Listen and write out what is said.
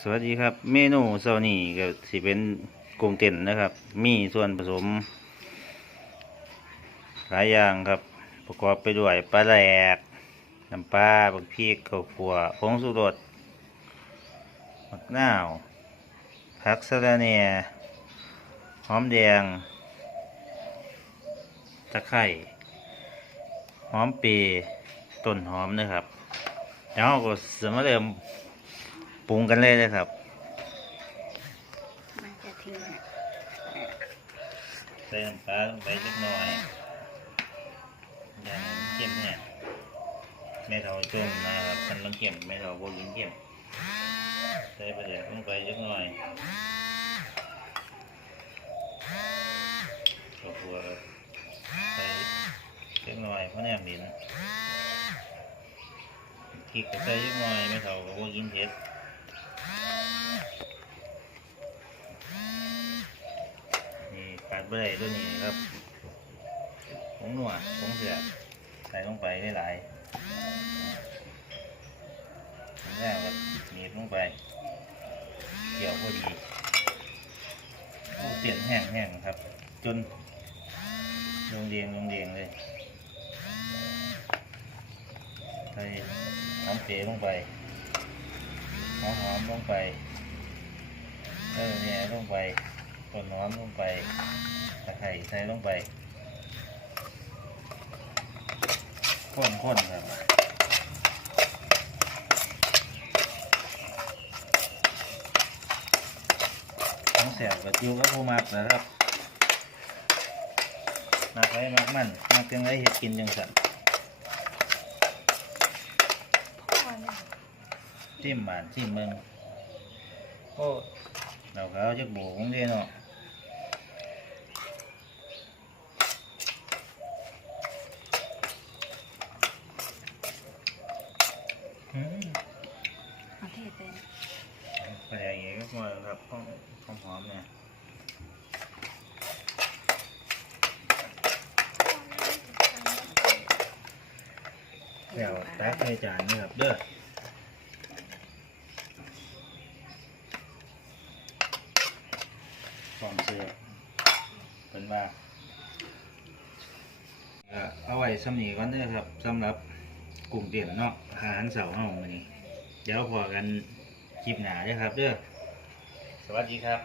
สวัสดีครับ เมนูเซานี่ก็สิเป็นกุ้งเต้นนะครับ มีส่วนผสม หลายอย่างครับ ประกอบไปด้วยปลาแหลกน้ำปลาบักพริกข้าวัวผงสุรสมักนาวผักสะระแหน่หอมแดง ตะไคร้หอมเปรย์ต้นหอมนะครับแล้วก็จะมาเริ่ม ปรุงกันเลยนะครับมันจะทิ้งอะใส่น้ำปลาลงไปเล็กน้อยอย่างเข้มเนี่ยไม่เท่าเพิ่มนะครับมันมันเข้มไม่เท่าโบยิงเข้มใส่ไปเลยลงไปเล็กน้อยตัวตัวใส่เล็กน้อยเพราะแนมดินพริกก็ใส่เล็กน้อยไม่เท่ากับโบยิงเผ็ด นี่ปัดเบยตัวนี้ครับผงหนัวผงเสือใส่ลงไปได้หลายแล้วก็หนีบลงไปเกี่ยวพอดีโอ้เปลี่ยนแห้งแห้งๆครับ จนลงเรียงลงเรียงเลยใส่น้ำเปรย์ลงไปหอมหอมๆลงไปเออเนี่ยลงไปต้นหอมลงไป ตะไคร้ใส่ลงไปข้นๆครับของแสบกับจิวก็ผู้มักนะครับมักไว้มักมันมักจังไรเห็ดกินจังสันพ่อเนี่ยทิมหมานทิมเมืองโอ้เราก็เอาจากโบกของเดียเนาะ เอาเทศไปไปอย่างงี้ก็พอแล้วครับห้องห้องหอมเนี่ยเดี๋ยวตักใส่จานนี่ครับเด้อความเชื่อเป็นว่าเอาไว้สำนีก่อนเด้อครับสำหรับ กลุ่มเด่นเนาะอาหารเสาร์เฮามื้อนี้ เดี๋ยวพอกันคลิปหนาเด้อครับเด้อสวัสดีครับ